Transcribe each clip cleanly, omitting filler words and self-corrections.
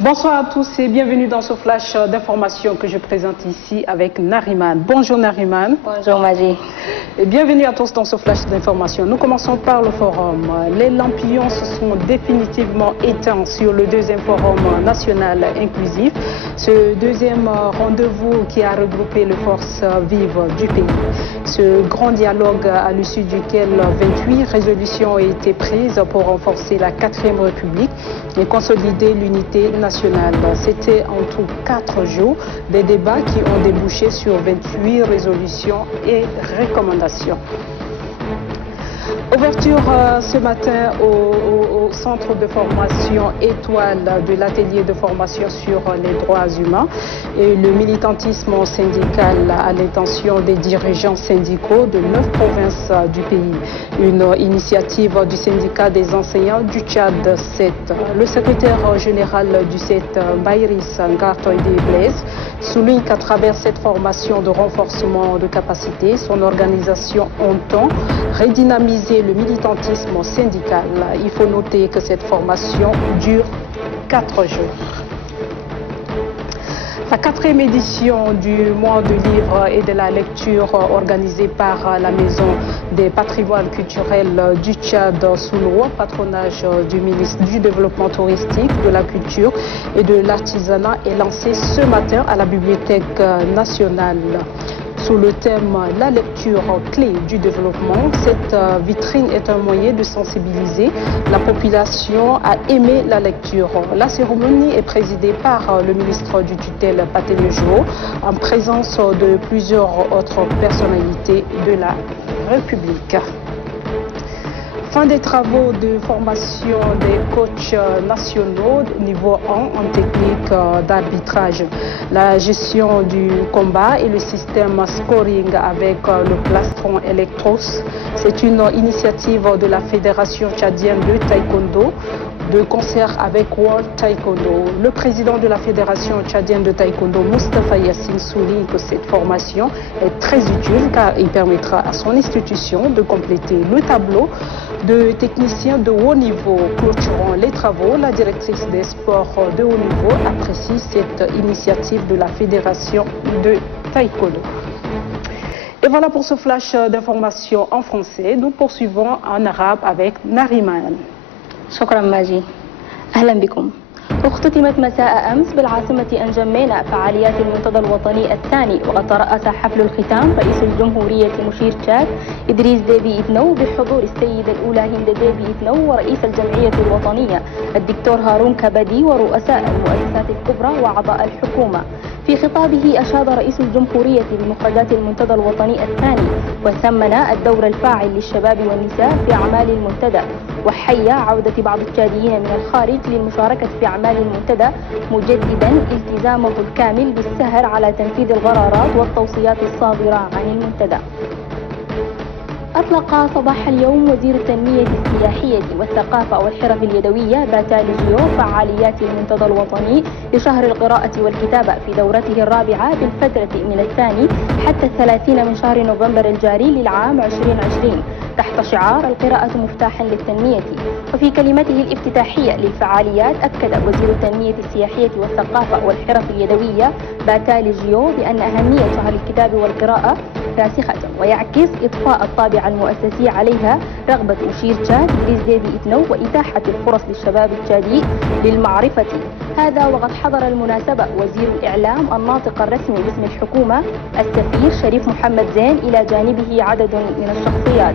Bonsoir à tous et bienvenue dans ce flash d'information que je présente ici avec Nariman. Bonjour Nariman. Bonjour Magie. Et bienvenue à tous dans ce flash d'information. Nous commençons par le forum. Les lampillons se sont définitivement éteints sur le deuxième forum national inclusif. Ce deuxième rendez-vous qui a regroupé les forces vives du pays. Ce grand dialogue à l'issue duquel 28 résolutions ont été prises pour renforcer la 4e République et consolider l'unité nationale. C'était en tout 4 jours des débats qui ont débouché sur 28 résolutions et recommandations. Ouverture ce matin au centre de formation Étoile de l'atelier de formation sur les droits humains et le militantisme syndical à l'intention des dirigeants syndicaux de 9 provinces du pays. Une initiative du syndicat des enseignants du Tchad 7. Le secrétaire général du 7, Bayris Ngartoïde Blaise, souligne qu'à travers cette formation de renforcement de capacité, son organisation entend redynamiser le militantisme syndical. Il faut noter que cette formation dure 4 jours. La 4e édition du mois du livre et de la lecture organisée par la Maison des patrimoines culturels du Tchad sous le haut patronage du ministre du Développement touristique, de la culture et de l'artisanat est lancée ce matin à la Bibliothèque nationale. Sous le thème « La lecture clé du développement », cette vitrine est un moyen de sensibiliser la population à aimer la lecture. La cérémonie est présidée par le ministre du tutelle Pathé Lejuo en présence de plusieurs autres personnalités de la République. Fin des travaux de formation des coachs nationaux niveau 1 en technique d'arbitrage. La gestion du combat et le système scoring avec le plastron Electros, c'est une initiative de la Fédération tchadienne de taekwondo de concert avec World Taekwondo. Le président de la Fédération tchadienne de taekwondo, Moustapha Yassine, souligne que cette formation est très utile car il permettra à son institution de compléter le tableau de techniciens de haut niveau. Clôturant les travaux, la directrice des sports de haut niveau apprécie cette initiative de la Fédération de taekwondo. Et voilà pour ce flash d'information en français. Nous poursuivons en arabe avec Nariman. شكرا ماجي. أهلا بكم. اختتمت مساء أمس بالعاصمة أنجمينا فعاليات المنتدى الوطني الثاني، وقد ترأس حفل الختام رئيس الجمهورية مشير تشاد إدريس ديبي إتنو بحضور السيدة الأولى هند ديبي إتنو ورئيس الجمعية الوطنية الدكتور هارون كبدي ورؤساء المؤسسات الكبرى وأعضاء الحكومة. في خطابه أشاد رئيس الجمهورية بمخرجات المنتدى الوطني الثاني وثمن الدور الفاعل للشباب والنساء في أعمال المنتدى، وحيا عودة بعض التشاديين من الخارج للمشاركة في أعمال المنتدى مجددا التزامه الكامل بالسهر على تنفيذ القرارات والتوصيات الصادرة عن المنتدى. أطلق صباح اليوم وزير التنمية السياحية والثقافة والحرف اليدوية باتالجيو فعاليات المنتدى الوطني لشهر القراءة والكتابة في دورته الرابعة بالفترة من الثاني حتى 30 من شهر نوفمبر الجاري للعام 2020 تحت شعار القراءة مفتاحا للتنمية. وفي كلمته الافتتاحية للفعاليات أكد وزير التنمية السياحية والثقافة والحرف اليدوية باتالجيو بأن أهمية شهر الكتاب والقراءة راسخة ويعكس إضفاء الطابع المؤسسي عليها رغبة مشير تشاد إدريس ديبي إتنو وإتاحة الفرص للشباب التشادي للمعرفة. هذا وقد حضر المناسبة وزير الإعلام الناطق الرسمي باسم الحكومة السفير شريف محمد زين إلى جانبه عدد من الشخصيات.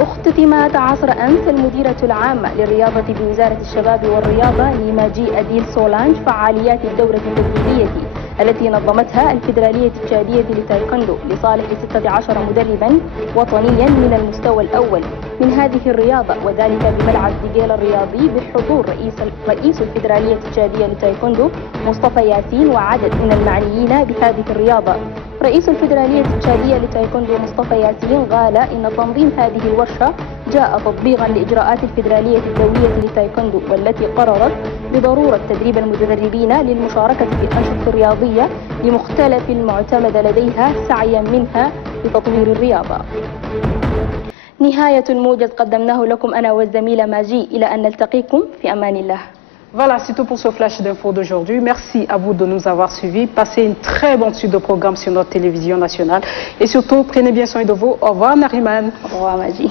اختتمت عصر أمس المديرة العامة للرياضة بوزارة الشباب والرياضة نيماجي أديل سولانج فعاليات الدورة التدريبية التي نظمتها الفيدرالية التشادية لتايكوندو لصالح 16 مدربا وطنيا من المستوى الأول من هذه الرياضة، وذلك بملعب ديجيل الرياضي بحضور رئيس الفيدرالية التشادية لتايكوندو مصطفى ياسين وعدد من المعنيين بهذه الرياضة. رئيس الفيدرالية التشادية لتايكوندو مصطفى ياسين قال إن تنظيم هذه الورشة جاء تطبيقا لإجراءات الفيدرالية الدولية لتايكوندو، والتي قررت بضرورة تدريب المتدربين للمشاركة في الأنشطة الرياضية لمختلف المعتمد لديها سعيا منها لتطوير الرياضة. نهاية الموجز قدمناه لكم أنا والزميلة ماجي، إلى أن نلتقيكم في أمان الله. Voilà, c'est tout pour ce flash d'infos d'aujourd'hui. Merci à vous de nous avoir suivis. Passez une très bonne suite de programmes sur notre télévision nationale. Et surtout, prenez bien soin de vous. Au revoir, Nariman. Au revoir, Magie.